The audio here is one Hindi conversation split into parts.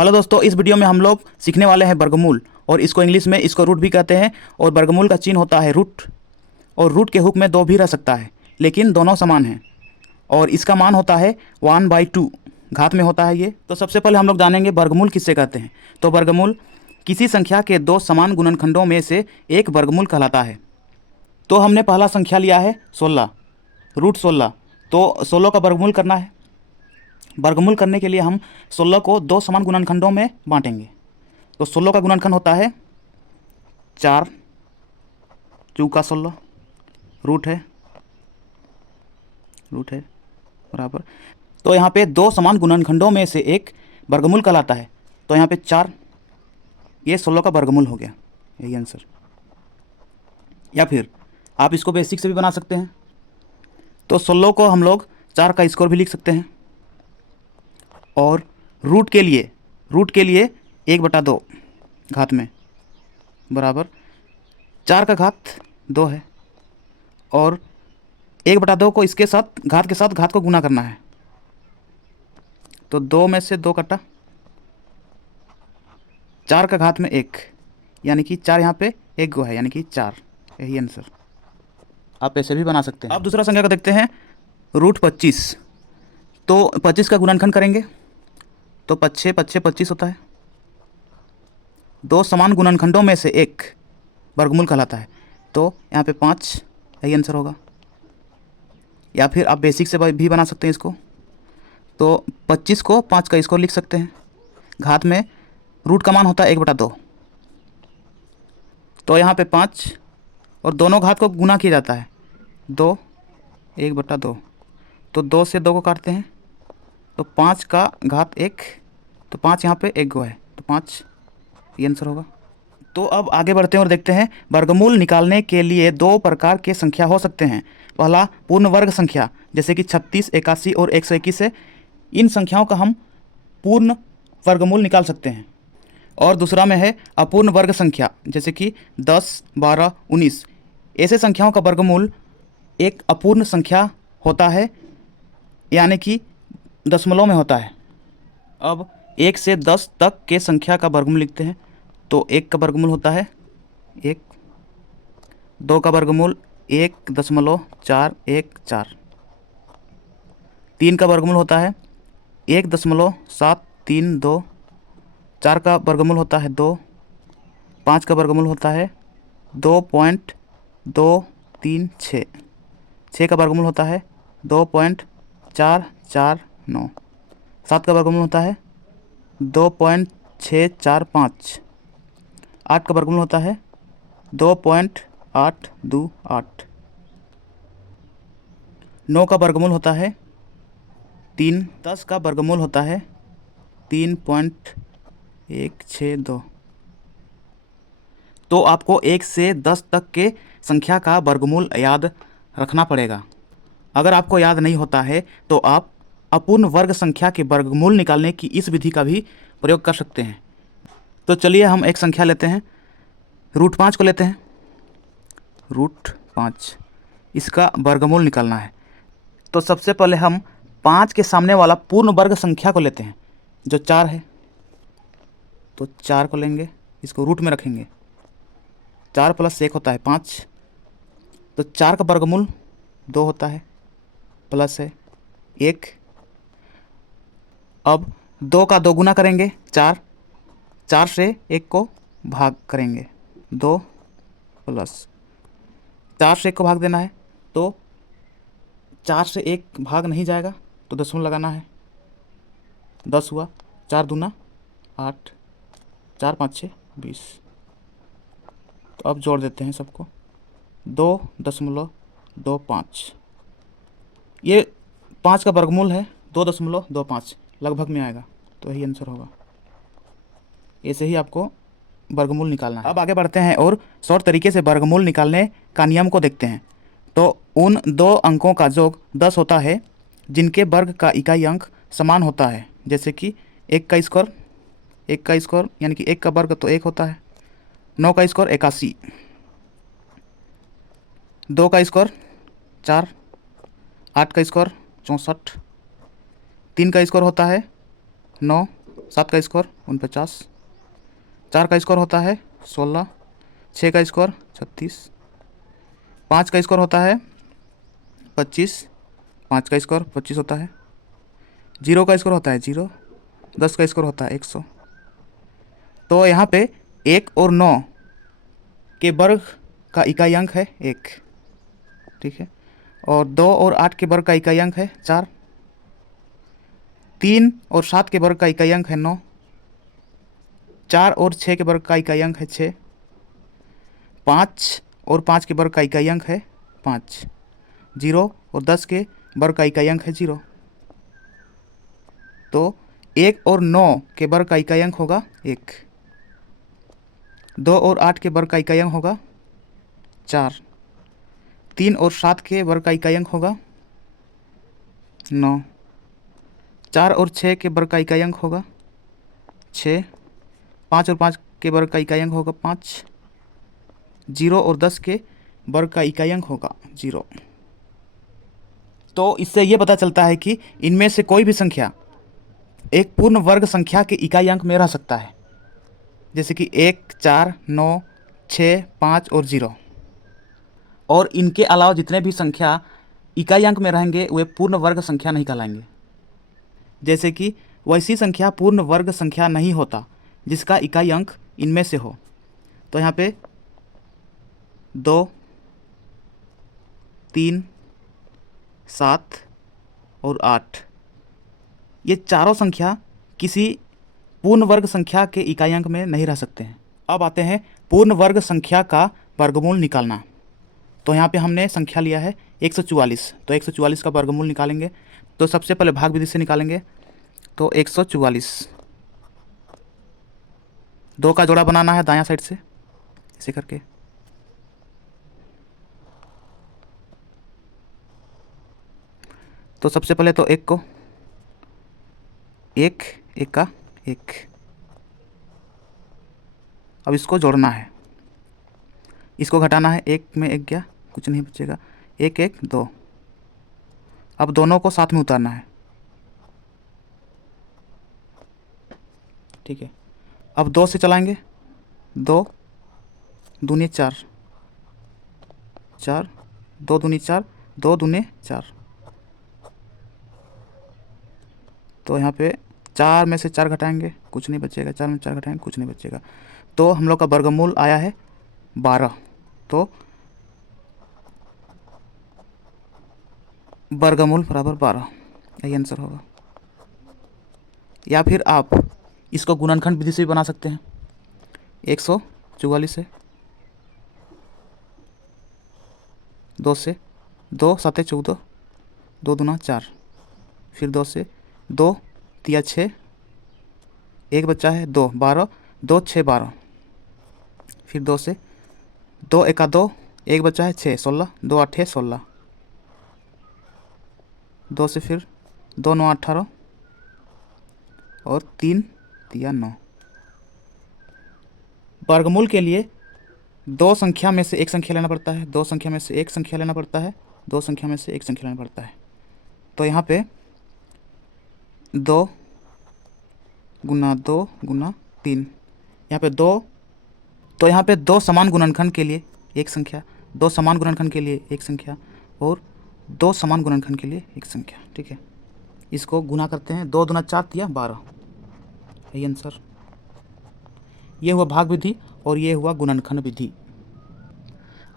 हेलो दोस्तों, इस वीडियो में हम लोग सीखने वाले हैं वर्गमूल। और इसको इंग्लिश में इसको रूट भी कहते हैं। और वर्गमूल का चिन्ह होता है रूट। और रूट के हुक में दो भी रह सकता है, लेकिन दोनों समान हैं। और इसका मान होता है 1/2 घात में होता है ये। तो सबसे पहले हम लोग जानेंगे वर्गमूल किससे कहते हैं। तो वर्गमूल किसी संख्या के दो समान गुणनखंडों में से एक वर्गमूल कहलाता है। तो हमने पहला संख्या लिया है 16, √16। तो 16 का वर्गमूल करना है। वर्गमूल करने के लिए हम 16 को दो समान गुणनखंडों में बांटेंगे। तो 16 का गुणनखंड होता है 4 चौका 16, रूट है बराबर। तो यहाँ पे दो समान गुणनखंडों में से एक वर्गमूल कहलाता है। तो यहाँ पे 4, ये 16 का वर्गमूल हो गया, यही आंसर। या फिर आप इसको बेसिक से भी बना सकते हैं। तो 16 को हम लोग 4 का स्क्वायर भी लिख सकते हैं। और रूट के लिए 1/2 घात में बराबर 4 का घात 2 है। और 1/2 को इसके साथ घात को गुना करना है। तो 2 में से 2 कटा, 4 का घात में 1, यानी कि 4 यहाँ पे 1 गो है, यानी कि 4, यही आंसर। आप ऐसे भी बना सकते हैं। अब दूसरा संख्या को देखते हैं, √25। तो 25 का गुणनखंड करेंगे तो 5 5 25 होता है। दो समान गुणनखंडों में से एक वर्गमूल कहलाता है। तो यहाँ पे 5, यही आंसर होगा। या फिर आप बेसिक से भी बना सकते हैं इसको। तो 25 को 5 का स्क्वायर लिख सकते हैं। घात में रूट का मान होता है 1/2। तो यहाँ पे 5 और दोनों घात को गुना किया जाता है। 2 1/2। तो 2 से 2 को काटते हैं तो 5 का घात 1। तो 5 यहाँ पे 1 गो है, तो 5, ये आंसर होगा। तो अब आगे बढ़ते हैं और देखते हैं वर्गमूल निकालने के लिए दो प्रकार के संख्या हो सकते हैं। पहला पूर्ण वर्ग संख्या, जैसे कि 36, 81 और 121 है। इन संख्याओं का हम पूर्ण वर्गमूल निकाल सकते हैं। और दूसरा में है अपूर्ण वर्ग संख्या, जैसे कि 10, 12, 19। ऐसे संख्याओं का वर्गमूल एक अपूर्ण संख्या होता है, यानी कि दशमलव में होता है। अब 1 से 10 तक के संख्या का वर्गमूल लिखते हैं। तो 1 का वर्गमूल होता है 1, 2 का वर्गमूल 1.414, 3 का वर्गमूल होता है 1.732, 4 का वर्गमूल होता है 2, 5 का वर्गमूल होता है 2.236, 6 का वर्गमूल होता है 2.449, 7 का वर्गमूल होता है 2.645, 8 का वर्गमूल होता है 2.828, 9 का वर्गमूल होता है 3, 10 का वर्गमूल होता है 3.162। तो आपको 1 से 10 तक के संख्या का वर्गमूल याद रखना पड़ेगा। अगर आपको याद नहीं होता है तो आप अपूर्ण वर्ग संख्या के वर्गमूल निकालने की इस विधि का भी प्रयोग कर सकते हैं। तो चलिए हम एक संख्या लेते हैं, √5 को लेते हैं। √5, इसका वर्गमूल निकालना है। तो सबसे पहले हम 5 के सामने वाला पूर्ण वर्ग संख्या को लेते हैं, जो 4 है। तो 4 को लेंगे, इसको रूट में रखेंगे। 4 + 1 होता है 5। तो 4 का वर्गमूल 2 होता है, प्लस है 1। अब 2 का 2 गुना करेंगे 4, 4 से 1 को भाग करेंगे 2, प्लस 4 से 1 को भाग देना है। तो 4 से 1 भाग नहीं जाएगा, तो दशमलव लगाना है। 10 हुआ, 4 दूना 8, 4 5 6 20। तो अब जोड़ देते हैं सबको, 2.25। ये 5 का वर्गमूल है 2.25, लगभग में आएगा, तो यही आंसर होगा। ऐसे ही आपको वर्गमूल निकालना है। अब आगे बढ़ते हैं और शॉर्ट तरीके से वर्गमूल निकालने का नियम को देखते हैं। तो उन दो अंकों का योग 10 होता है जिनके वर्ग का इकाई अंक समान होता है, जैसे कि 1 का स्क्वायर यानी कि 1 का वर्ग तो 1 होता है। 9 का स्क्वायर 81, 2 का स्क्वायर 4, 8 का स्क्वायर 64, 3 का स्क्वायर होता है 9, 7 का स्क्वायर 49, 4 का स्क्वायर होता है 16, 6 का स्क्वायर 36, 5 का स्क्वायर होता है 25, 5 का स्क्वायर 25 होता है, 0 का स्क्वायर होता है 0, 10 का स्क्वायर होता है 100। तो यहाँ पे 1 और 9 के वर्ग का इकाई अंक है 1, ठीक है। और 2 और 8 के वर्ग का इकाई अंक है 4, 3 और 7 के वर्ग का इकाई अंक है 9, 4 और 6 के वर्ग का इकाई अंक है 6, 5 और 5 के वर्ग का इकाई अंक है 5, 0 और 10 के वर्ग का इकाई अंक है 0। तो 1 और 9 के वर्ग का इकाई अंक होगा 1, 2 और 8 के वर्ग का इकाई अंक होगा 4, 3 और 7 के वर्ग का इकाई अंक होगा 9, 4 और 6 के वर्ग का इकाई अंक होगा 6, 5 और 5 के वर्ग का इकाई अंक होगा 5, 0 और 10 के वर्ग का इकाई अंक होगा 0। तो इससे ये पता चलता है कि इनमें से कोई भी संख्या एक पूर्ण वर्ग संख्या के इकाई अंक में रह सकता है, जैसे कि 1, 4, 9, 6, 5 और 0। और इनके अलावा जितने भी संख्या इकाई अंक में रहेंगे वे पूर्ण वर्ग संख्या नहीं कहलाएंगे। जैसे कि वैसी संख्या पूर्ण वर्ग संख्या नहीं होता जिसका इकाई अंक इनमें से हो। तो यहाँ पे 2, 3, 7 और 8 ये चारों संख्या किसी पूर्ण वर्ग संख्या के इकाई अंक में नहीं रह सकते हैं। अब आते हैं पूर्ण वर्ग संख्या का वर्गमूल निकालना। तो यहाँ पे हमने संख्या लिया है 144, तो 144 का वर्गमूल निकालेंगे। तो सबसे पहले भाग विधि से निकालेंगे। तो 144, 2 का जोड़ा बनाना है दायां साइड से ऐसे करके। तो सबसे पहले तो 1 को 1, 1 का 1, अब इसको जोड़ना है, इसको घटाना है, 1 में 1 गया, कुछ नहीं बचेगा, 1, 1, 2। अब दोनों को साथ में उतारना है, ठीक है। अब 2 से चलाएंगे, 2 दूनी 4, 4, 2 दूनी 4, 2 दूने 4। तो यहाँ पे 4 में से 4 घटाएंगे, कुछ नहीं बचेगा, 4 में 4 घटाएंगे, कुछ नहीं बचेगा। तो हम लोग का वर्गमूल आया है 12। तो वर्गमूल बराबर 12, यही आंसर होगा। या फिर आप इसको गुणनखंड विधि से भी बना सकते हैं। 144 से 2 से 2 7 14, 2 दूना 4, फिर 2 से 2 तिया 6, एक बच्चा है 2, 12, 2 6 12, फिर 2 से 2 एका 2, एक बच्चा है 6, 16, 2 8 16, 2 से फिर 2 9 18 और 3 तिया 9। वर्गमूल के लिए दो संख्या में से एक संख्या लेना पड़ता है, दो संख्या में से एक संख्या लेना पड़ता है, दो संख्या में से एक संख्या लेना पड़ता है। तो यहाँ पे 2 गुना 2 गुना 3, यहाँ पे 2, तो यहाँ पे 2 समान गुणनखंड के लिए एक संख्या, 2 समान गुणनखंड के लिए एक संख्या और 2 समान गुणनखंड के लिए एक संख्या, ठीक है। इसको गुना करते हैं, 2 दूना 4 तिया 12, यही आंसर। ये हुआ भाग विधि और ये हुआ गुणनखंड विधि।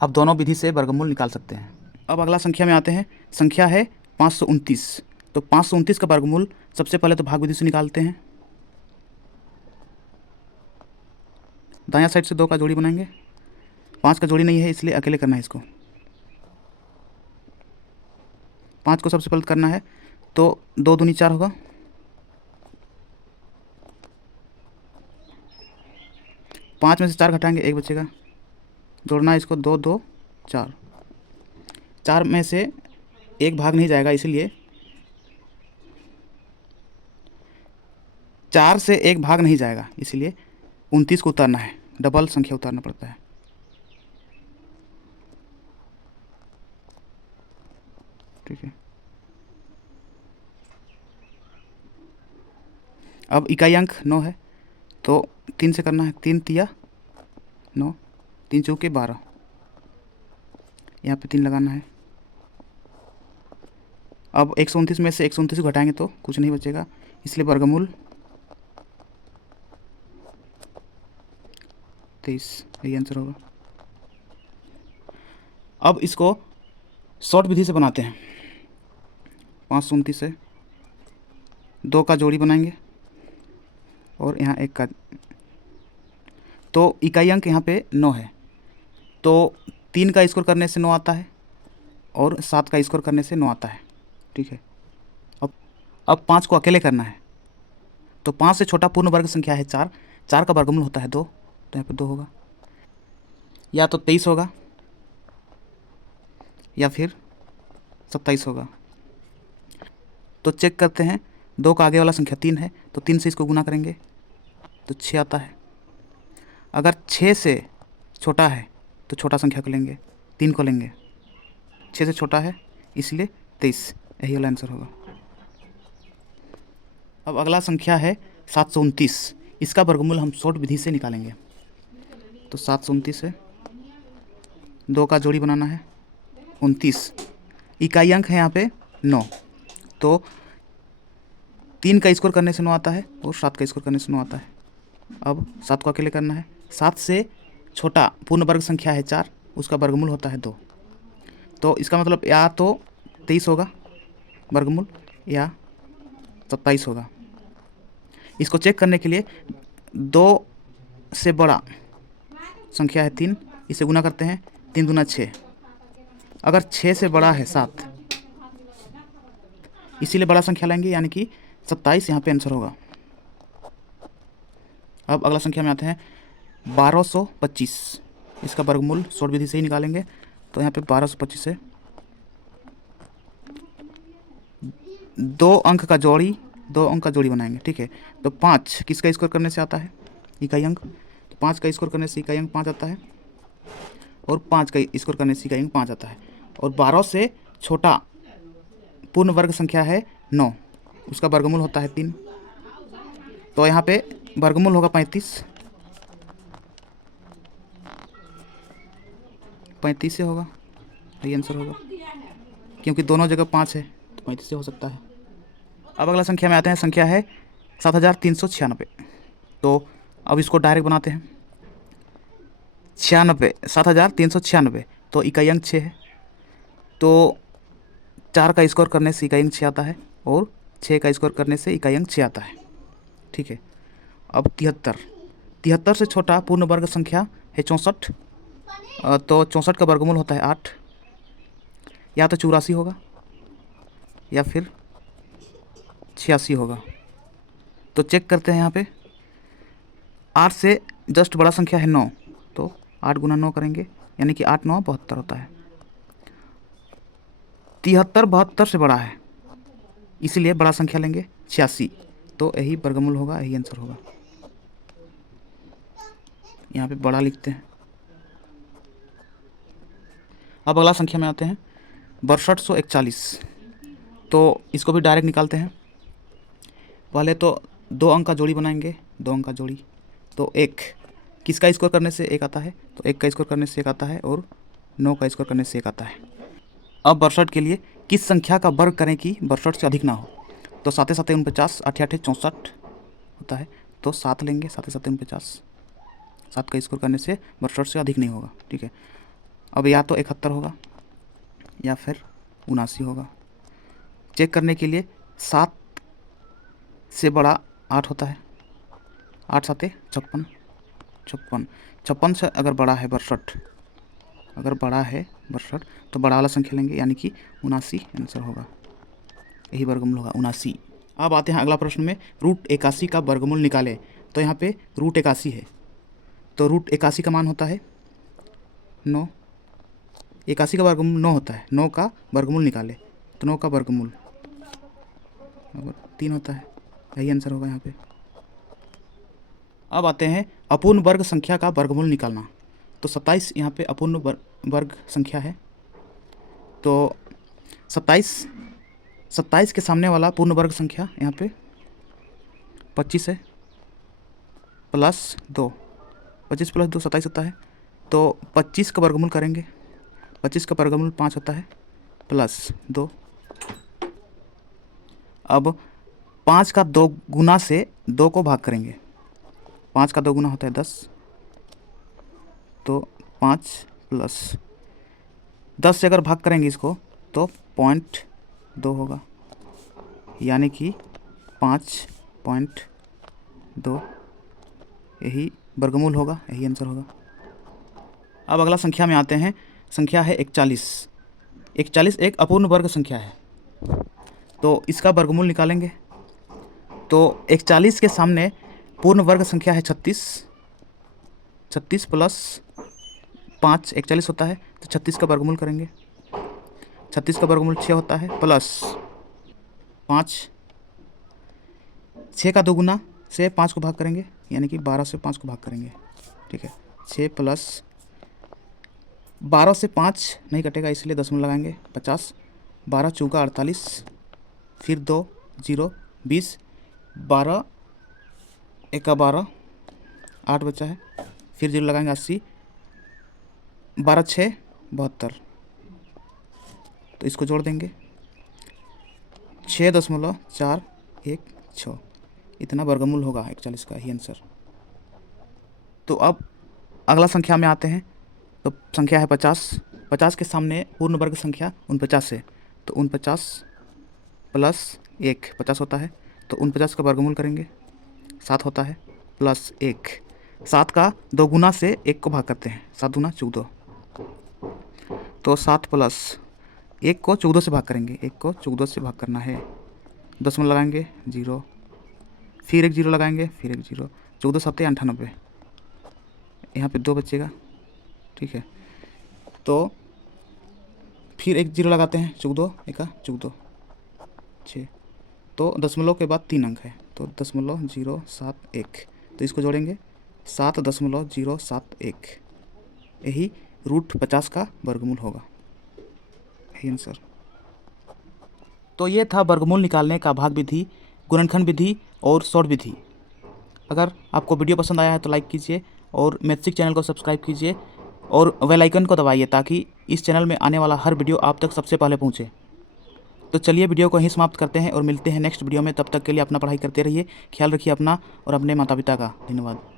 अब दोनों विधि से वर्गमूल निकाल सकते हैं। अब अगला संख्या में आते हैं। संख्या है 529। तो 529 का वर्गमूल सबसे पहले तो भाग विधि से निकालते हैं। दायां साइड से 2 का जोड़ी बनाएंगे, 5 का जोड़ी नहीं है इसलिए अकेले करना है इसको। 5 को सबसे पहले करना है, तो 2 दूनी 4 होगा, 5 में से 4 घटाएंगे, 1 बचेगा, जोड़ना है इसको, 2 2 4, 4 में से एक भाग नहीं जाएगा इसलिए 4 से एक भाग नहीं जाएगा, इसलिए 29 को उतारना है, डबल संख्या उतारना पड़ता है। ठीक है। अब इकाई अंक 9 है तो 3 से करना है। 3 तिया 9, 3 चौके 12, यहाँ पे 3 लगाना है। अब 129 में से 129 घटाएंगे तो कुछ नहीं बचेगा, इसलिए वर्गमूल 23, यही आंसर होगा। अब इसको शॉर्ट विधि से बनाते हैं। 529 से 2 का जोड़ी बनाएंगे और यहाँ 1 का, तो इकाई अंक यहाँ पे 9 है तो 3 का स्कोर करने से 9 आता है और 7 का स्कोर करने से 9 आता है। ठीक है, अब 5 को अकेले करना है तो 5 से छोटा पूर्ण वर्ग संख्या है 4, 4 का वर्गमूल होता है 2, तो यहाँ पे 2 होगा, या तो 23 होगा या फिर 27 होगा। तो चेक करते हैं, 2 का आगे वाला संख्या 3 है तो 3 से इसको गुना करेंगे तो 6 आता है। अगर 6 से छोटा है तो छोटा संख्या को लेंगे, 3 को लेंगे, 6 से छोटा है इसलिए 23, यही वाला आंसर होगा। अब अगला संख्या है 729, इसका वर्गमूल हम शॉर्ट विधि से निकालेंगे। तो 729 है, 2 का जोड़ी बनाना है 29, इकाई अंक है यहाँ पे 9, तो 3 का स्कोर करने से 9 आता है और 7 का स्कोर करने से 9 आता है। अब 7 को अकेले करना है, 7 से छोटा पूर्ण वर्ग संख्या है 4, उसका वर्गमूल होता है 2, तो इसका मतलब या तो 23 होगा वर्गमूल या 27 होगा। इसको चेक करने के लिए 2 से बड़ा संख्या है 3, इसे गुना करते हैं, 3 दूना 6, अगर 6 से बड़ा है 7, इसीलिए बड़ा संख्या लाएंगे यानी कि 27 यहाँ पे आंसर होगा। अब अगला संख्या में आते हैं 1225, इसका वर्गमूल शॉर्ट विधि से ही निकालेंगे। तो यहाँ पे 1225 है, 2 अंक का जोड़ी, 2 अंक का जोड़ी बनाएंगे। ठीक है, तो 5 किसका स्कोर करने से आता है, इकाई अंक, तो 5 का स्कोर करने से इकाई अंक 5 आता है और 5 का स्कोर करने से इकाई अंक 5 आता है। और 12 से छोटा पूर्ण वर्ग संख्या है 9, उसका वर्गमूल होता है 3, तो यहाँ पे वर्गमूल होगा 35, 35 से होगा, यही आंसर होगा, क्योंकि दोनों जगह 5 है तो 35 से हो सकता है। अब अगला संख्या में आते हैं, संख्या है 7396, तो अब इसको डायरेक्ट बनाते हैं। 96, 7396, तो इकाई अंक 6 है, तो 4 का स्कोर करने से इकाई अंक 6 आता है और 6 का स्कोर करने से इकाई अंक 6 आता है। ठीक है, अब 73, 73 से छोटा पूर्ण वर्ग संख्या है 64, तो 64 का वर्गमूल होता है 8, या तो 84 होगा या फिर 86 होगा। तो चेक करते हैं, यहाँ पे 8 से जस्ट बड़ा संख्या है 9, तो 8 गुना 9 करेंगे यानी कि 8 9 72 होता है। 73 72 से बड़ा है इसीलिए बड़ा संख्या लेंगे 86, तो यही वर्गमूल होगा, यही आंसर होगा। यहाँ पे बड़ा लिखते हैं। अब अगला संख्या में आते हैं 6241, तो इसको भी डायरेक्ट निकालते हैं। पहले तो 2 अंक का जोड़ी बनाएंगे, 2 अंक का जोड़ी, तो 1 किसका स्कोर करने से 1 आता है, तो 1 का स्कोर करने से 1 आता है और 9 का स्कोर करने से 1 आता है। अब 62 के लिए किस संख्या का वर्ग करें कि 62 से अधिक ना हो, तो 7 7 49, 8 8 64 होता है, तो 7 लेंगे, 7 7 49, 7 का स्कोर करने से 62 से अधिक नहीं होगा। ठीक है, अब या तो 71 होगा या फिर 79 होगा। चेक करने के लिए 7 से बड़ा 8 होता है, 8 7 56, 56 से अगर बड़ा है 62, अगर बड़ा है 62 तो बड़ा वाला संख्या लेंगे यानी कि 79 आंसर होगा, यही वर्गमूल होगा 79। अब आते हैं अगला प्रश्न में, √81 का वर्गमूल निकालें। तो यहाँ पे √81 है, तो √81 का मान होता है 9, 81 का वर्गमूल 9 होता है, 9 का वर्गमूल निकाले तो 9 का वर्गमूल 3 होता है, यही आंसर होगा यहाँ पे। अब आते हैं अपूर्ण वर्ग संख्या का वर्गमूल निकालना। तो 27 यहाँ पे अपूर्ण वर्ग संख्या है, तो 27 के सामने वाला पूर्ण वर्ग संख्या यहाँ पे 25 है प्लस 2, 25 प्लस 2 27 होता है। तो 25 का वर्गमूल करेंगे, 25 का वर्गमूल 5 होता है प्लस 2। अब 5 का 2 गुना से 2 को भाग करेंगे, 5 का 2 गुना होता है 10, तो 5 प्लस 10 से अगर भाग करेंगे इसको तो 0.2 होगा, यानी कि 5.2, यही वर्गमूल होगा, यही आंसर होगा। अब अगला संख्या में आते हैं। संख्या है 41। 41 एक अपूर्ण वर्ग संख्या है, तो इसका वर्गमूल निकालेंगे। तो 41 के सामने पूर्ण वर्ग संख्या है 36, 36 प्लस 5 41 होता है, तो 36 का वर्गमूल करेंगे। 36 का वर्गमूल 6 होता है प्लस 5, 6 का 2 गुना से 5 को भाग करेंगे, यानी कि 12 से 5 को भाग करेंगे, ठीक है। 6 प्लस 12 से 5 नहीं कटेगा, इसलिए दशमलव लगाएंगे, 50, 12 चौका 48, फिर 2 0 20, 12 एका 12, 8 बचा है, फिर 0 लगाएंगे, 80, 12 6 72, तो इसको जोड़ देंगे, 6.416, इतना वर्गमूल होगा 41 का, ही आंसर। तो अब अगला संख्या में आते हैं। तो संख्या है 50। 50 के सामने पूर्ण वर्ग संख्या 49 है, तो 49 प्लस 1 50 होता है, तो 49 का वर्गमूल करेंगे, 7 होता है प्लस 1, 7 का 2 गुना से 1 को भाग करते हैं, 7 दूना 14, तो 7 प्लस 1 को 14 से भाग करेंगे, 1 को 14 से भाग करना है, दशमलव लगाएंगे 0, फिर 1 0 लगाएंगे, फिर 1 0, 14 7 98, यहाँ पे 2 बचेगा, ठीक है। तो फिर 1 0 लगाते हैं, 14 एका 14 6, तो दशमलव के बाद 3 अंक है, तो 0.071, तो इसको जोड़ेंगे, 7.071, यही √50 का वर्गमूल होगा, यही आंसर। तो ये था वर्गमूल निकालने का भाग विधि, गुणनखंड विधि और शॉर्ट विधि। अगर आपको वीडियो पसंद आया है तो लाइक कीजिए और मैथसिक चैनल को सब्सक्राइब कीजिए और बेल आइकन को दबाइए, ताकि इस चैनल में आने वाला हर वीडियो आप तक सबसे पहले पहुंचे। तो चलिए वीडियो को यहीं समाप्त करते हैं और मिलते हैं नेक्स्ट वीडियो में। तब तक के लिए अपना पढ़ाई करते रहिए, ख्याल रखिए अपना और अपने माता पिता का। धन्यवाद।